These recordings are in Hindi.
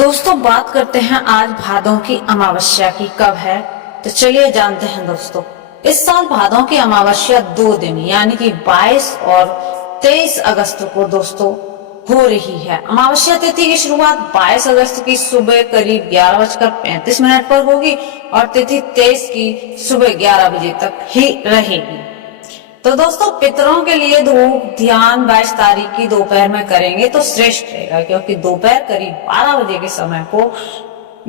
दोस्तों बात करते हैं आज भादों की अमावस्या की कब है। तो चलिए जानते हैं दोस्तों। इस साल भादों की अमावस्या 2 दिन यानी कि 22 और 23 अगस्त को दोस्तों हो रही है। अमावस्या तिथि की शुरुआत 22 अगस्त की सुबह करीब 11:35 पर होगी और तिथि 23 की सुबह 11 बजे तक ही रहेगी। तो दोस्तों पितरों के लिए धूप ध्यान 22 तारीख की दोपहर में करेंगे तो श्रेष्ठ रहेगा, क्योंकि दोपहर करीब 12 बजे के समय को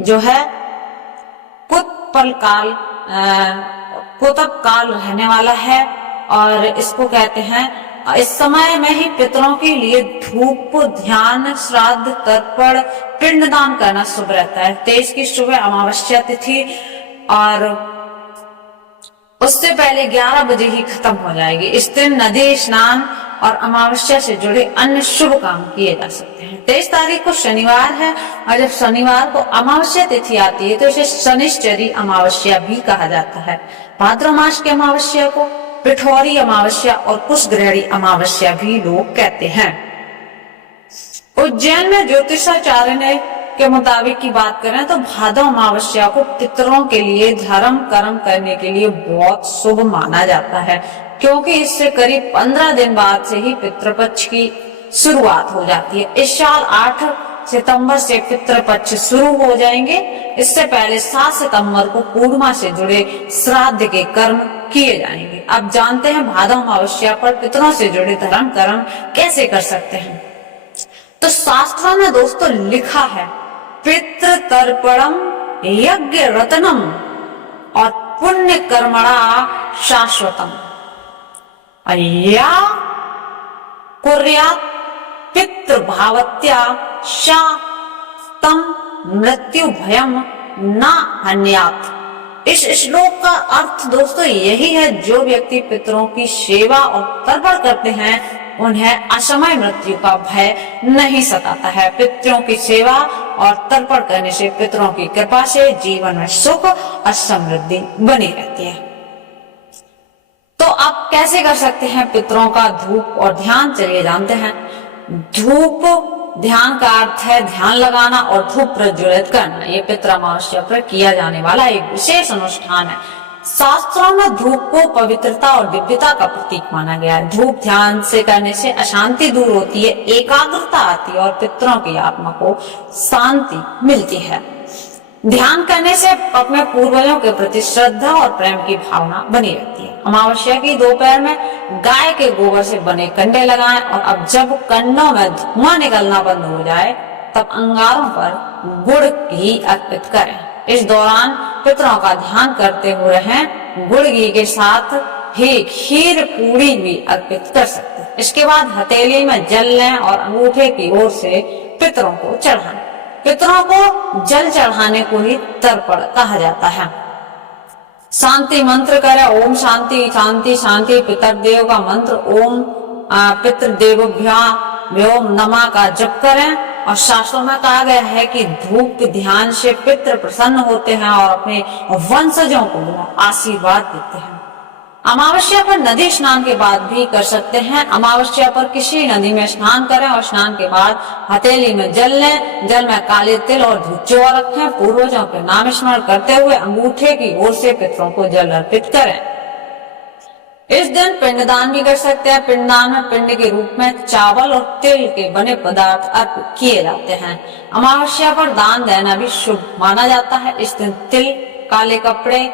जो है कुतप काल रहने वाला है और इसको कहते हैं इस समय में ही पितरों के लिए धूप ध्यान श्राद्ध तर्पण पिंडदान करना शुभ रहता है। 23 की सुबह अमावस्या तिथि और उससे पहले 11 बजे ही खत्म हो जाएगी। इस दिन नदी स्नान और अमावस्या से जुड़े अन्य शुभ काम किए जा सकते हैं। 23 तारीख को शनिवार है और जब शनिवार को अमावस्या तिथि आती है तो इसे शनिश्चरी अमावस्या भी कहा जाता है। भाद्र मास की अमावस्या को पिठौरी अमावस्या और कुशग्रहणी अमावस्या भी लोग कहते हैं। उज्जैन में ज्योतिषाचार्य ने के मुताबिक की बात करें तो भादो अमावस्या को पितरों के लिए धर्म कर्म करने के लिए बहुत शुभ माना जाता है, क्योंकि इससे करीब 15 दिन बाद से ही पितृपक्ष की शुरुआत हो जाती है। इस साल 8 सितंबर से पितृपक्ष शुरू हो जाएंगे। इससे पहले 7 सितंबर को पूर्णिमा से जुड़े श्राद्ध के कर्म किए जाएंगे। अब जानते हैं भादो अमावस्या पर पितरों से जुड़े धर्म कर्म कैसे कर सकते हैं। तो शास्त्रों में दोस्तों लिखा है पितृ तर्पणम यज्ञ रत्नम और पुण्य कर्मणा शाश्वतम या कुर्यात् पितृ भावत्या शातम मृत्यु भयम न हन्यात्। इस श्लोक का अर्थ दोस्तों यही है, जो व्यक्ति पितरों की सेवा और तर्पण करते हैं उन्हें असमय मृत्यु का भय नहीं सताता है। पितरों की सेवा और तर्पण करने से पितरों की कृपा से जीवन में सुख और समृद्धि बनी रहती है। तो आप कैसे कर सकते हैं पितरों का धूप और ध्यान, चलिए जानते हैं। धूप ध्यान का अर्थ है ध्यान लगाना और धूप प्रज्वलित करना। ये पितृ अमावस्या पर किया जाने वाला एक विशेष अनुष्ठान है। शास्त्रों में धूप को पवित्रता और दिव्यता का प्रतीक माना गया है। धूप ध्यान से करने से अशांति दूर होती है, एकाग्रता आती है और पितरों की आत्मा को शांति मिलती है। ध्यान करने से अपने पूर्वजों के प्रति श्रद्धा और प्रेम की भावना बनी रहती है। अमावस्या की दोपहर में गाय के गोबर से बने कंडे लगाएं और अब जब कंडों में धुआं निकलना बंद हो जाए तब अंगारों पर गुड़ घी अर्पित करें। इस दौरान पितरों का ध्यान करते हुए हैं गुड़ घी के साथ ही खीर पूरी भी अर्पित कर सकते हैं। इसके बाद हथेली में जल लें और अंगूठे की ओर से पितरों को चढ़ाएं। पितरों को जल चढ़ाने को ही तर्पण कहा जाता है। शांति मंत्र करें, ओम शांति शांति शांति। पितृदेव का मंत्र ओम पितृदेवभ्यो नमः का जप करें। और शास्त्रों में कहा गया है कि धूप ध्यान से पितृ प्रसन्न होते हैं और अपने वंशजों को आशीर्वाद देते हैं। अमावस्या पर नदी स्नान के बाद भी कर सकते हैं। अमावस्या पर किसी नदी में स्नान करें और स्नान के बाद हथेली में जल लें। जल में काले तिल और धूचोवा रखें। पूर्वजों के नाम स्मरण करते हुए अंगूठे की ओर से पितरों को जल अर्पित करें। इस दिन पिंडदान भी कर सकते हैं। पिंडदान में पिंड के रूप में चावल और तिल के बने पदार्थ अर्पित किए जाते हैं। अमावस्या पर दान देना भी शुभ माना जाता है। इस दिन तिल, काले कपड़े,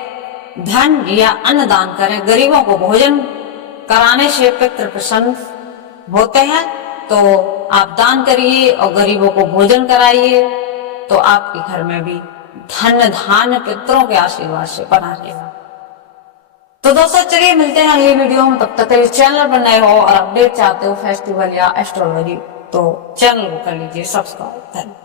धन या अन्न दान करें। गरीबों को भोजन कराने से पितृ प्रसन्न होते हैं, तो आप दान करिए और गरीबों को भोजन कराइए, तो आपके घर में भी धन धान्य पितरों के आशीर्वाद से बना रहेगा। तो दोस्तों चलिए मिलते हैं अगली वीडियो में। तब तक चैनल पर नए हो और अपडेट चाहते हो फेस्टिवल या एस्ट्रोलॉजी, तो चैनल को कर लीजिए सब्सक्राइब।